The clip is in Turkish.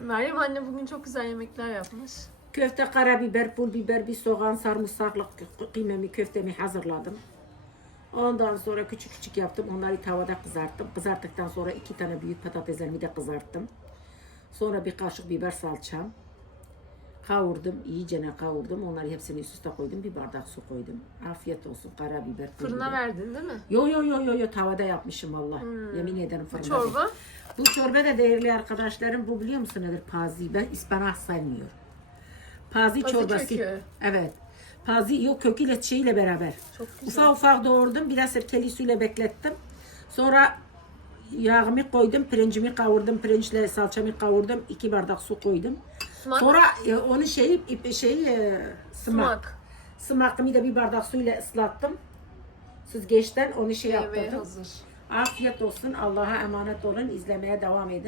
Meryem anne bugün çok güzel yemekler yapmış. Köfte, karabiber, pul biber, bir soğan, sarımsaklı kı- kıymemi, köftemi hazırladım. Ondan sonra küçük küçük yaptım. Onları tavada kızarttım. Kızarttıktan sonra iki tane büyük patateslerimi de kızarttım. Sonra bir kaşık biber salçam. Kavurdum, iyicene kavurdum. Onları hepsini üst üste koydum. Bir bardak su koydum. Afiyet olsun karabiber. pul Fırına biber. verdin değil mi? Yo yo yo yo yo tavada yapmışım Allah. Yemin ederim fırında. Çorba. Bu çorba da değerli arkadaşlarım bu biliyor musun nedir? Pazi. Ben ıspanak sevmiyorum. Pazi, Pazi çorbası. kökü. Evet. Pazi yok köküyle şeyle beraber. Çok güzel. Ufak ufak doğradım. Biraz sirkeli suyla beklettim. Sonra yağımı koydum. Pirincimi kavurdum. Pirinçle salçamı kavurdum. iki bardak su koydum. Sumak. Sonra e, onu şeyi ip- şeyi e, sımak. Sumak. Sımakımı da bir bardak suyla ıslattım. Süzgeçten onu şey yaptırdım. hazır. Afiyet olsun. Allah'a emanet olun. İzlemeye devam edin.